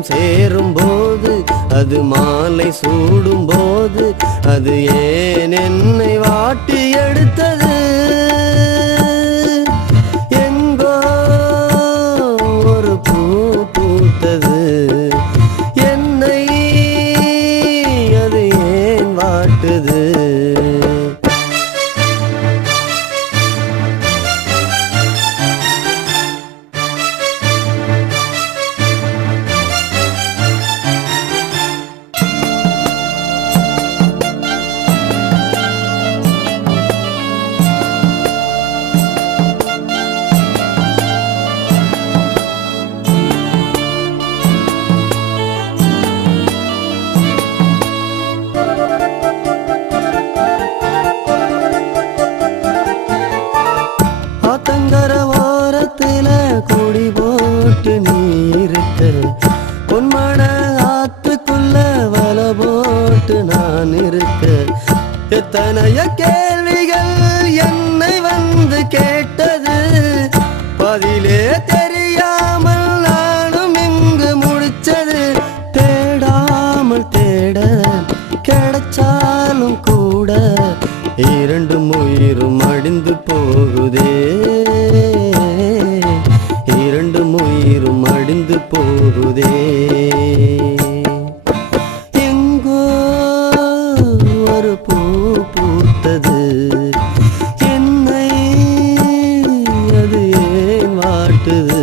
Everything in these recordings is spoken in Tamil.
நேரம் சேரும் போது அது மாலை சூடும் போது அது ஏன் என்னை வாட்டி எடுத்தது எங்கோ ஒரு பூ பூத்தது என்னை அது ஏன் வாட்டுது ஆத்தங்கர ஓரத்தில குடி போட்டு நீ இருக்க பொன்மண ஆத்துக்குள்ள வல போட்டு நான் இருக்க எத்தனைய கேள்விகள் என்னை வந்து கேட்டது பதிலே தெரியாமல் நானும் இங்கு முடிச்சது தேடாமல் தேட கிடைச்சாலும் கூட இரண்டும் உயிரும் அடிந்து போகுதே இரண்டும் உயிரும் அடிந்து போகுதே எங்கோ ஒரு பூ பூத்தது என்னை அது ஏன் வாட்டுது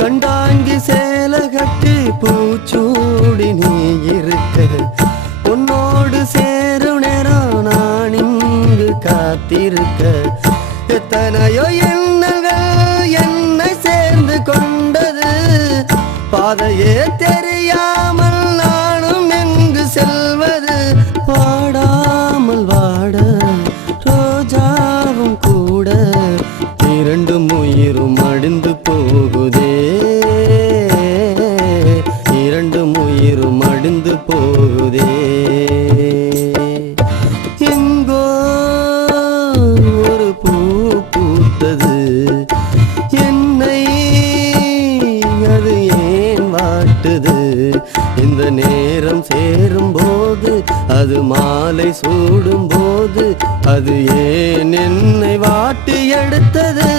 கண்டாங்கி சேல கட்டி பூச்சூடி நீ இருக்க உன்னோடு சேரும் நேரம் நான் இங்கு காத்திருக்க எத்தனையோ எண்ணங்கள் என்னை சேர்ந்து கொண்டது பாதையே தெரியாமல் நானும் எங்கு செல்வது வாடாமல் வாட ரோஜாவும் கூட இரண்டும் உயிரும் அடிந்து போகுதே இரண்டும் உயிரும் அடிந்து போகுதே எங்கோ ஒரு பூ பூத்தது என்னை அது ஏன் வாட்டுது இந்த நேரம் சேரும் போது அது மாலை சூடும் போது அது ஏன் என்னை வாட்டி எடுத்தது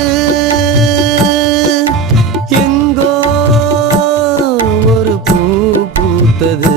எங்கோ ஒரு பூ பூத்தது